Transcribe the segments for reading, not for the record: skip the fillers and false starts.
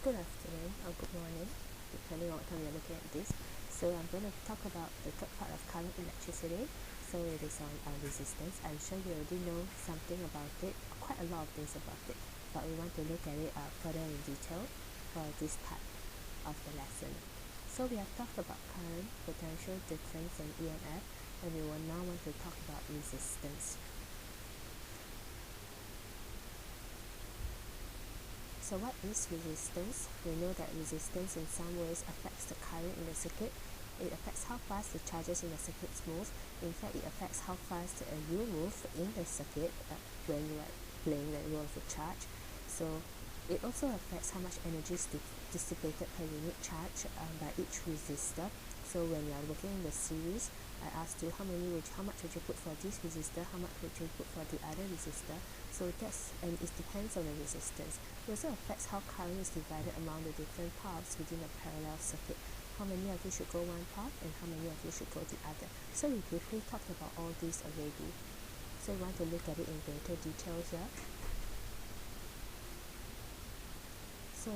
Good afternoon or good morning, depending on what time you're looking at this. So I'm going to talk about the third part of current electricity. So it is on resistance. I'm sure you already know something about it, quite a lot of things about it, but we want to look at it further in detail for this part of the lesson. So we have talked about current, potential difference, and EMF, and we will now want to talk about resistance. So what is resistance? We know that resistance in some ways affects the current in the circuit. It affects how fast the charges in the circuit move. In fact, it affects how fast you move in the circuit when you are playing the role of a charge. So it also affects how much energy is dissipated per unit charge by each resistor. So when you are working in the series, I asked you how much would you put for this resistor, how much would you put for the other resistor. So and it depends on the resistance. It also affects how current is divided among the different paths within a parallel circuit. How many of you should go one path and how many of you should go the other. So we briefly talked about all these already. So we want to look at it in greater detail here. So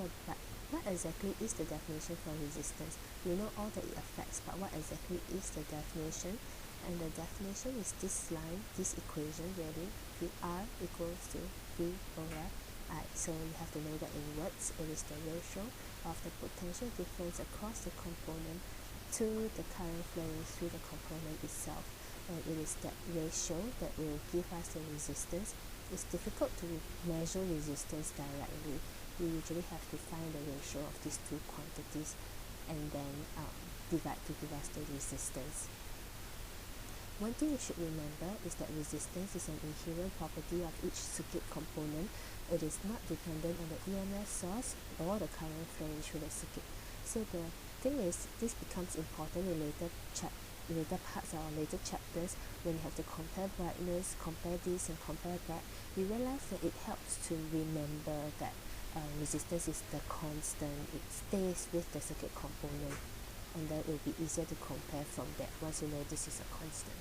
what exactly is the definition for resistance? We know all that it affects, but what exactly is the definition? And the definition is this line, this equation really, VR equals to V over I. So you have to know that in words, it is the ratio of the potential difference across the component to the current flowing through the component itself. And it is that ratio that will give us the resistance. It's difficult to measure resistance directly. We usually have to find the ratio of these two quantities and then divide to give us the resistance. One thing you should remember is that resistance is an inherent property of each circuit component. It is not dependent on the EMF source or the current flowing through the circuit. So the thing is, this becomes important in later parts or later chapters when you have to compare brightness, compare this and compare that. You realize that it helps to remember that resistance is the constant. It stays with the circuit component, and then it will be easier to compare from that once you know this is a constant.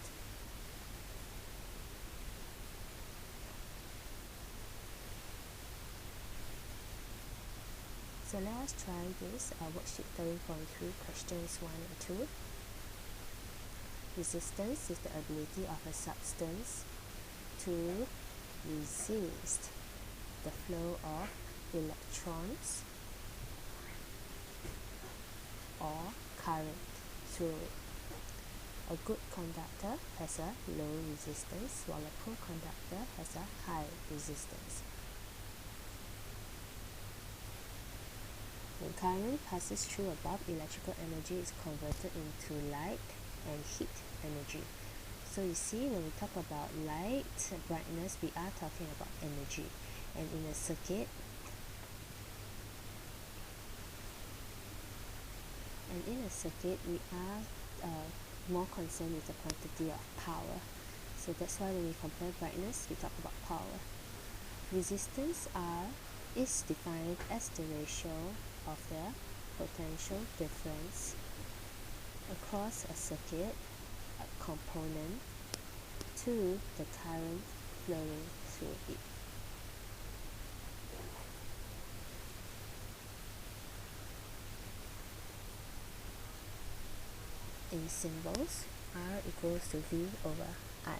So let us try this worksheet 13.3 questions 1 and 2. Resistance is the ability of a substance to resist the flow of electrons or current through it. A good conductor has a low resistance while a poor conductor has a high resistance. When current passes through a bulb, electrical energy is converted into light and heat energy. So you see, when we talk about light, brightness, we are talking about energy. And in a circuit, we are more concerned with the quantity of power. So that's why when we compare brightness, we talk about power. Resistance R is defined as the ratio of the potential difference across a circuit, a component, to the current flowing through it. In symbols, R equals to V over I.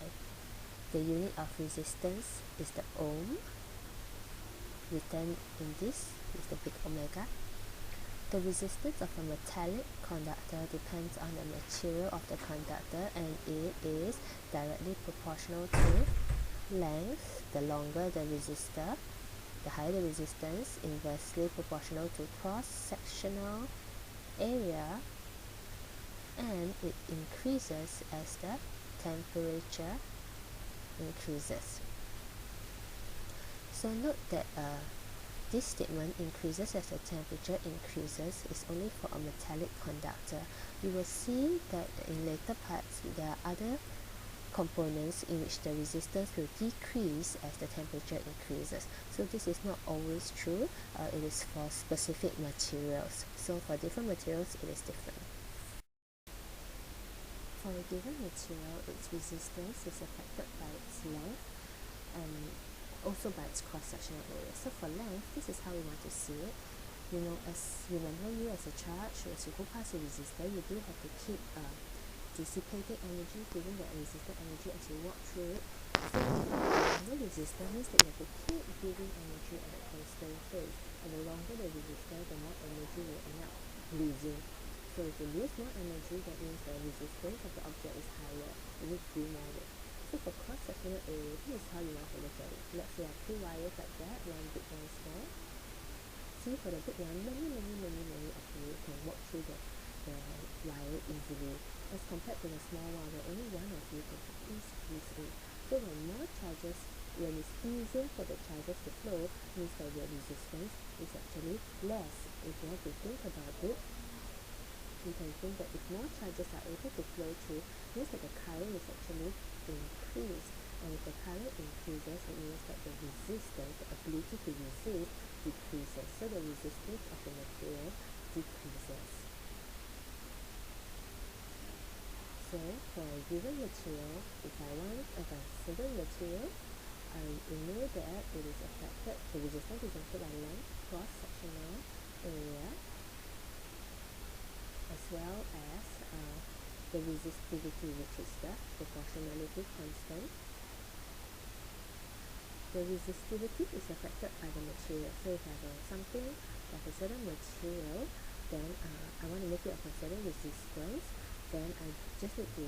The unit of resistance is the ohm, written in this is the big omega. The resistance of a metallic conductor depends on the material of the conductor, and it is directly proportional to length. The longer the resistor, the higher the resistance, inversely proportional to cross-sectional area, and it increases as the temperature increases. So note that this statement, increases as the temperature increases, is only for a metallic conductor. You will see that in later parts there are other components in which the resistance will decrease as the temperature increases. So this is not always true. It is for specific materials. So for different materials, it is different. For a given material, its resistance is affected by its length and also by its cross-sectional area. So for length, this is how we want to see it. as remember you as a charge, as you go past a resistor, you do have to keep dissipating energy, giving the resistor energy as you walk through it. So the longer resistor means that you have to keep giving energy at a constant pace, and the longer the resistor, the more energy you end up losing. So if you lose more energy, that means the resistance of the object is higher. You need to do more work. So for cross-sectional area, this is how you want to look at it. Let's say I have two wires like that, one big, one small. See, for the big one, many of you can walk through the wire easily, as compared to the small one where only one of you can squeeze in. So when it's easier for the charges to flow, means that your resistance is actually less. If you have to think about it, you can think that if more charges are able to flow through, means that the current is actually increased. And if the current increases, it means that the resistance, the ability to resist, decreases. So the resistance of the material decreases. So for a given material, if I consider material, I know that it is affected, the resistance is affected by length, cross-sectional area, as well as the resistivity, which is the proportionality constant. The resistivity is affected by the material. So if I have something like a certain material, then I want to make it of a certain resistance, then I just need to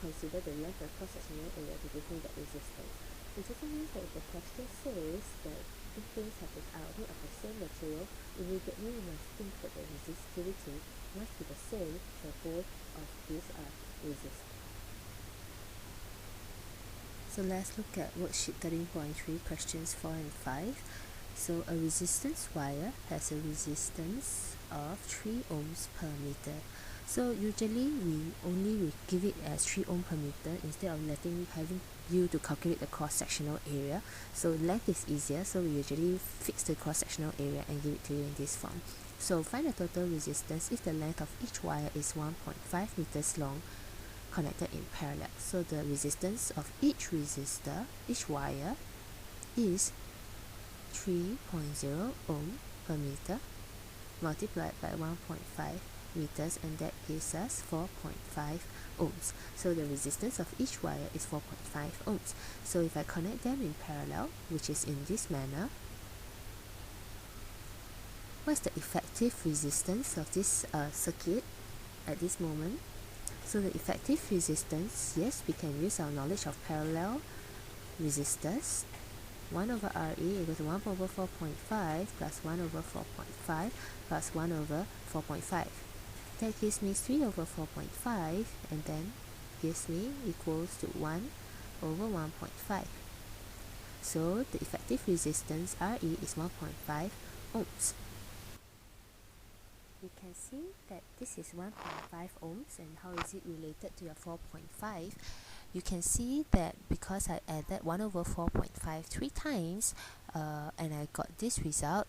consider the length of cross-sectional area to give me that resistance. Which also means that if the question says that two things are made of the same material, immediately you must think that the resistivity must be the same for both of these resistors. So let's look at worksheet 13.3 questions 4 and 5. So a resistance wire has a resistance of 3 ohms per meter. So usually we only give it as 3 ohm per meter instead of having you to calculate the cross-sectional area. So length is easier, so we usually fix the cross-sectional area and give it to you in this form. So find the total resistance if the length of each wire is 1.5 meters long, connected in parallel. So the resistance of each wire is 3.0 ohm per meter multiplied by 1.5 meters, and that gives us 4.5 ohms. So the resistance of each wire is 4.5 ohms. So if I connect them in parallel, which is in this manner, what's the effective resistance of this circuit at this moment? So the effective resistance, yes, we can use our knowledge of parallel resistors. 1 over RE equals to 1 over 4.5 plus 1 over 4.5 plus 1 over 4.5. That gives me 3 over 4.5, and then gives me equals to 1 over 1.5. So the effective resistance RE is 1.5 ohms. We can see that this is 1.5 ohms, and how is it related to your 4.5? You can see that because I added 1 over 4.5 3 times and I got this result,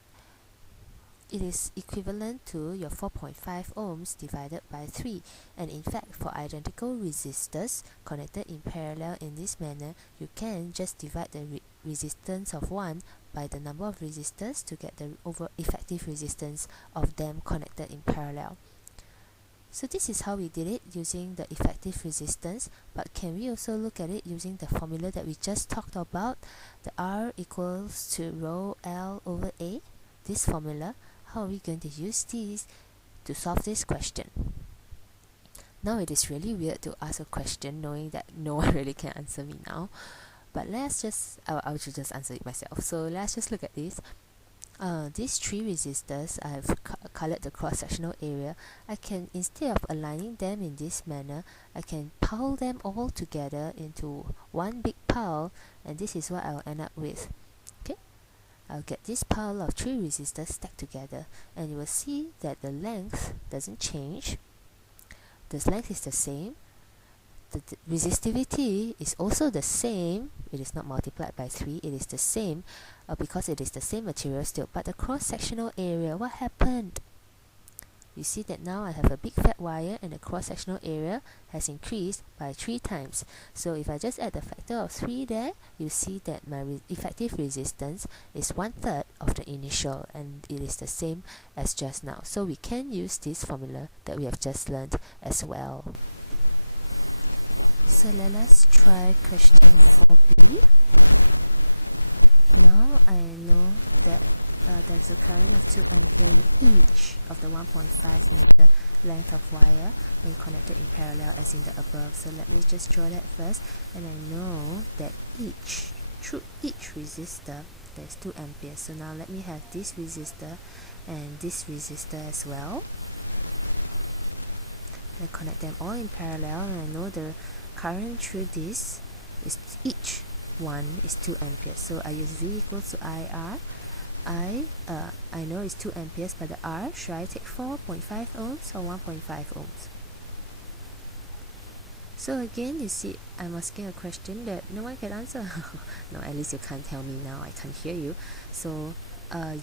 it is equivalent to your 4.5 ohms divided by 3. And in fact, for identical resistors connected in parallel in this manner, you can just divide the resistance of one by the number of resistors to get the effective resistance of them connected in parallel. So this is how we did it using the effective resistance, but can we also look at it using the formula that we just talked about, the R equals to rho L over A, this formula? How are we going to use these to solve this question? Now it is really weird to ask a question knowing that no one really can answer me now, but let's just, I should just answer it myself. So let's just look at this. These 3 resistors, I have colored the cross-sectional area. I can, instead of aligning them in this manner, I can pile them all together into one big pile, and this is what I'll end up with. Okay, I'll get this pile of 3 resistors stacked together, and you will see that the length doesn't change. The length is the same. The resistivity is also the same. It is not multiplied by 3, it is the same because it is the same material still. But the cross-sectional area, what happened? You see that now I have a big fat wire and the cross-sectional area has increased by 3 times. So if I just add the factor of 3 there, you see that my effective resistance is 1/3 of the initial, and it is the same as just now. So we can use this formula that we have just learned as well. So let us try question 4b. Now I know that there's a current of 2 ampere in each of the 1.5 meter length of wire when connected in parallel as in the above. So let me just draw that first, and I know that through each resistor there's 2 amperes. So now let me have this resistor and this resistor as well. I connect them all in parallel, and I know the current through this is each one is 2 amperes. So I use V equals to IR. I know it's 2 amperes, but the R, should I take 4.5 ohms or 1.5 ohms? So again, you see, I'm asking a question that no one can answer. No, at least you can't tell me now, I can't hear you. So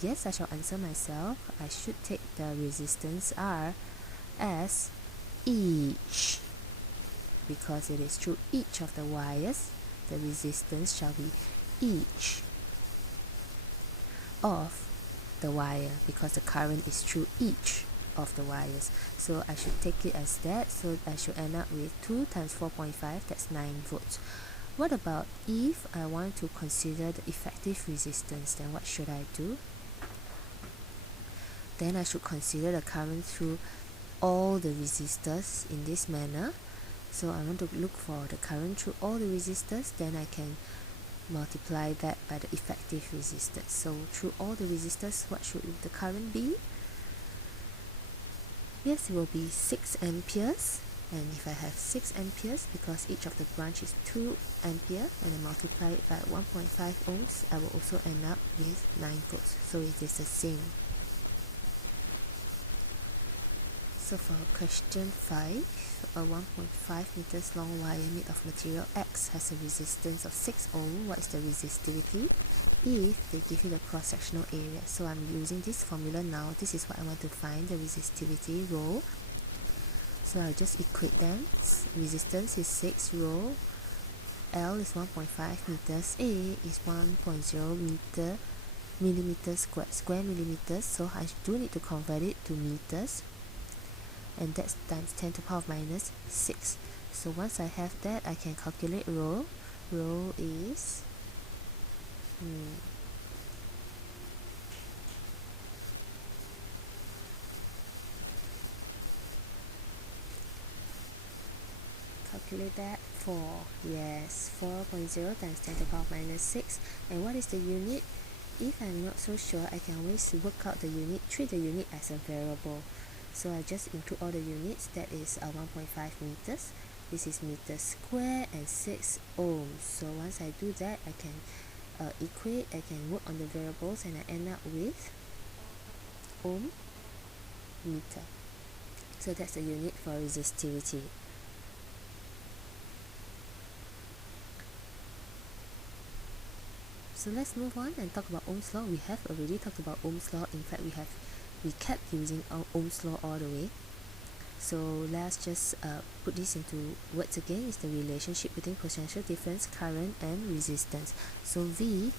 yes, I shall answer myself. I should take the resistance R as each, because it is through each of the wires. The resistance shall be each of the wire, because the current is through each of the wires. So I should take it as that. So I should end up with 2 times 4.5, that's 9 volts. What about if I want to consider the effective resistance? Then what should I do? Then I should consider the current through all the resistors in this manner. So I want to look for the current through all the resistors, then I can multiply that by the effective resistance. So through all the resistors, what should the current be? Yes, it will be 6 amperes. And if I have 6 amperes, because each of the branch is 2 ampere, and I multiply it by 1.5 ohms, I will also end up with 9 volts. So it is the same. So for question 5, a 1.5 meters long wire made of material X has a resistance of 6 ohm. What is the resistivity if they give you the cross-sectional area? So I'm using this formula now. This is what I want to find, the resistivity, rho. So I'll just equate them. Resistance is 6, rho. L is 1.5 meters. A is 1.0 millimeters square millimeters. So I do need to convert it to meters, and that's times 10 to the power of minus 6. So once I have that, I can calculate rho. Rho is calculate that for, yes, 4.0 times 10 to the power of minus 6. And what is the unit? If I'm not so sure, I can always work out the unit, treat the unit as a variable. So I just include all the units. That is 1.5 meters. This is meters square and 6 ohms. So once I do that, I can equate, I can work on the variables, and I end up with ohm meter. So that's the unit for resistivity. So let's move on and talk about Ohm's law. We have already talked about Ohm's law. In fact, we kept using Ohm's law all the way. So let's just put this into words again. It's the relationship between potential difference, current, and resistance. So V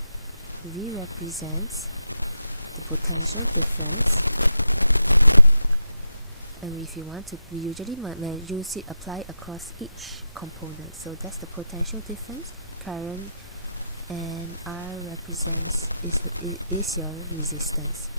represents the potential difference, and if you want to, we usually use it apply across each component. So that's the potential difference, current, and R represents is your resistance.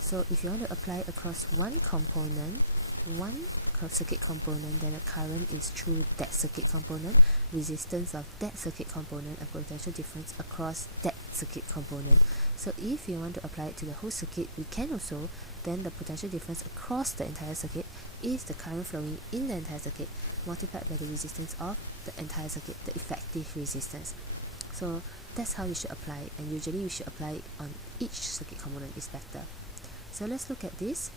So if you want to apply across one component, one circuit component, then the current is through that circuit component, resistance of that circuit component, and potential difference across that circuit component. So if you want to apply it to the whole circuit, we can also, then the potential difference across the entire circuit is the current flowing in the entire circuit multiplied by the resistance of the entire circuit, the effective resistance. So that's how you should apply it, and usually you should apply it on each circuit component is better. So let's look at this.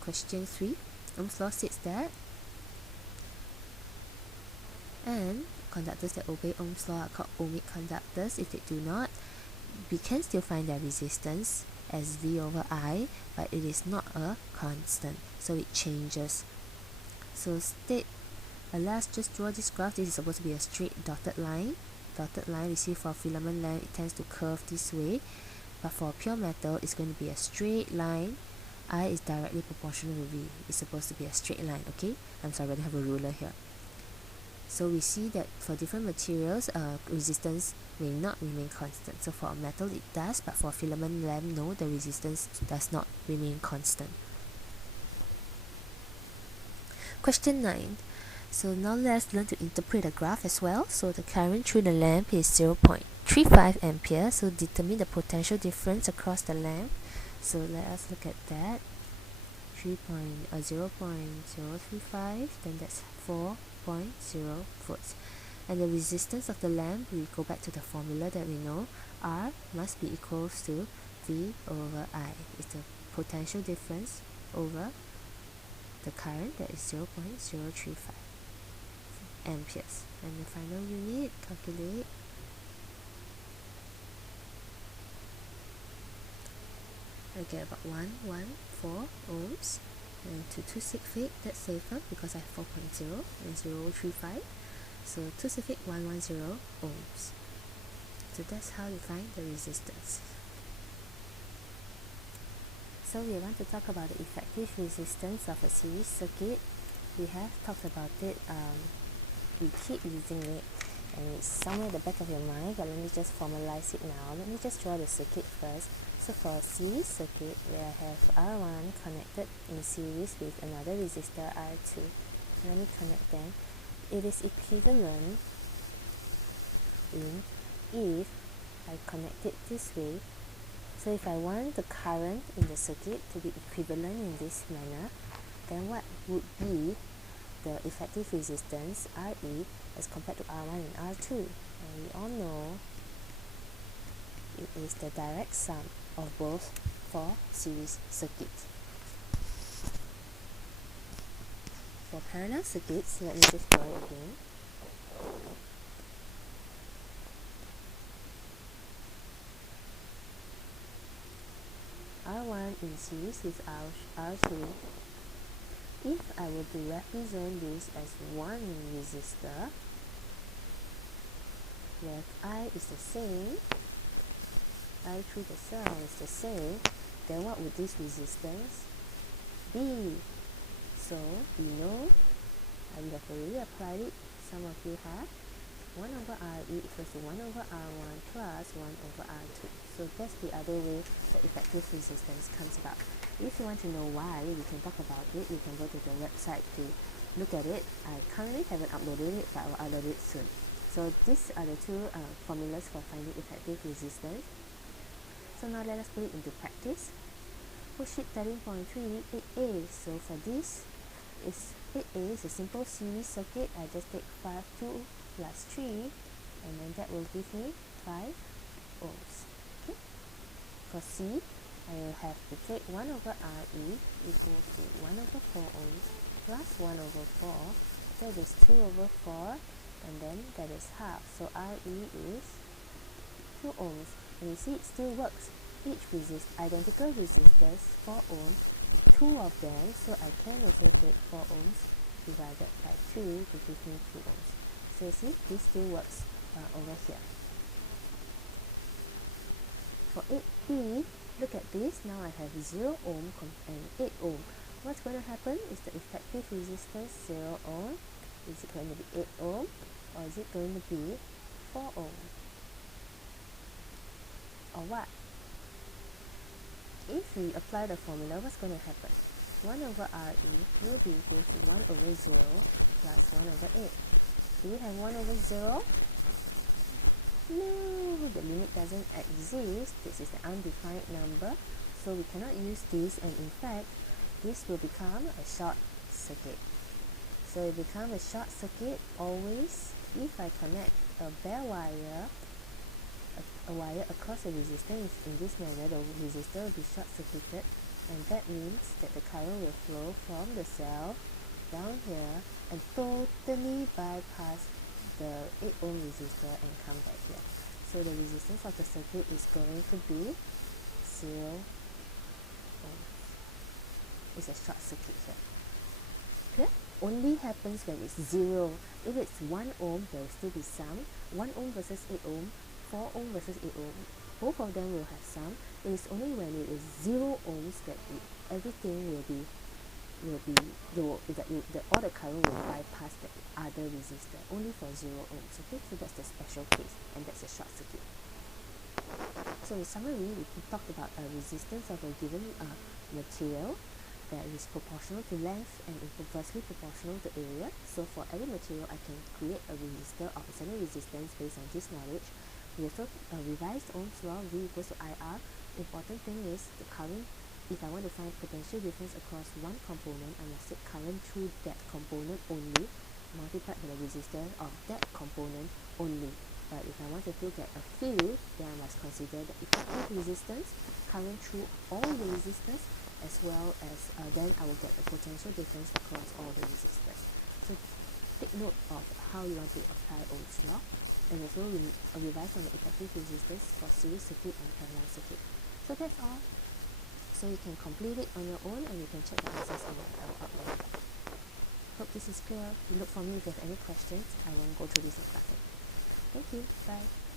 Question 3. Ohm's law states that, and conductors that obey Ohm's law are called ohmic conductors. If they do not, we can still find their resistance as V over I, but it is not a constant, so it changes. So let's just draw this graph. This is supposed to be a straight dotted line. We see for filament length, it tends to curve this way. but for pure metal it's going to be a straight line. I is directly proportional to V. It's supposed to be a straight line, okay? I'm sorry, I don't have a ruler here. So we see that for different materials, resistance may not remain constant. So for a metal it does, but for a filament lamp, no, the resistance does not remain constant. Question 9. So now let's learn to interpret a graph as well. So the current through the lamp is 0.35 ampere. So determine the potential difference across the lamp. So let us look at that. 0.035, then that's 4.0 volts. And the resistance of the lamp, we go back to the formula that we know. R must be equals to V over I. It's the potential difference over the current, that is 0.035 amperes. And the final unit, calculate. I get about 114 ohms, and to 2 sig fig, that's safer because I have 4.0 and 0.035, so 2 sig fig 110 ohms. So that's how you find the resistance. So we want to talk about the effective resistance of a series circuit. We have talked about it, we keep using it, and it's somewhere at the back of your mind, but let me just formalize it now. Let me just draw the circuit first. So for a series circuit, where I have R1 connected in series with another resistor R2, let me connect them. It is equivalent if I connect it this way. So if I want the current in the circuit to be equivalent in this manner, then what would be the effective resistance RE as compared to R1 and R2? And we all know it is the direct sum of both for series circuits. For parallel circuits, let me just draw it again. R1 in series with R2. If I were to represent this as one resistor, where I is the same, I through the cell is the same, then what would this resistance be? So we know, we have already applied it, some of you have, 1 over RE equals to 1 over R1 plus 1 over R2. So that's the other way the effective resistance comes about. If you want to know why, we can talk about it. You can go to the website to look at it. I currently haven't uploaded it, but I will upload it soon. So these are the two formulas for finding effective resistance. So now let us put it into practice. For sheet 13.3, 8A. So for this, 8A is a simple series circuit. I just take 2 plus 3, and then that will give me 5 ohms. Okay. For C, I will have to take 1 over RE equals to 1 over 4 ohms plus 1 over 4. That is 2 over 4, and then that is half. So RE is 2 ohms. And you see, it still works. Each identical resistors, 4 ohms, 2 of them, so I can also take 4 ohms divided by 2 to give me 2 ohms. So you see, this still works over here. For 8B, look at this. Now I have 0 ohm and 8 ohm. What's going to happen is the effective resistance 0 ohm. Is it going to be 8 ohm, or is it going to be 4 ohm? Or what? If we apply the formula, what's going to happen? 1 over RE will be equal to 1 over 0 plus 1 over 8. Do we have 1 over 0? No, the limit doesn't exist. This is an undefined number, so we cannot use this, and in fact, this will become a short circuit. So it becomes a short circuit always if I connect a bare wire, a wire across a resistor in this manner. The resistor will be short circuited, and that means that the current will flow from the cell down here and totally bypass the 8 ohm resistor and come back here. So the resistance of the circuit is going to be 0 ohm. It's a short circuit here. Okay? Only happens when it's 0. If it's 1 ohm, there will still be some. 1 ohm versus 8 ohm, 4 ohm versus 8 ohm, both of them will have some. It is only when it is 0 ohms that everything will be all the current will bypass the other resistor, only for 0 ohms. Okay, so that's the special case, and that's a short circuit. So in summary, we talked about a resistance of a given material that is proportional to length and inversely proportional to area. So for every material, I can create a resistor of a certain resistance based on this knowledge. We also revised Ohm's law, V equals to IR. Important thing is the current. If I want to find potential difference across one component, I must take current through that component only, multiplied by the resistor of that component only. But if I want to look at a field, then I must consider the effective resistance, current through all the resistors, as well as then I will get the potential difference across all the resistors. So take note of how you want to apply Ohm's law, and also revise on the effective resistance for series circuit and parallel circuit. So that's all. So you can complete it on your own, and you can check the answers on our outline. Hope this is clear. You look for me if you have any questions. I won't go through this in class. Thank you. Bye.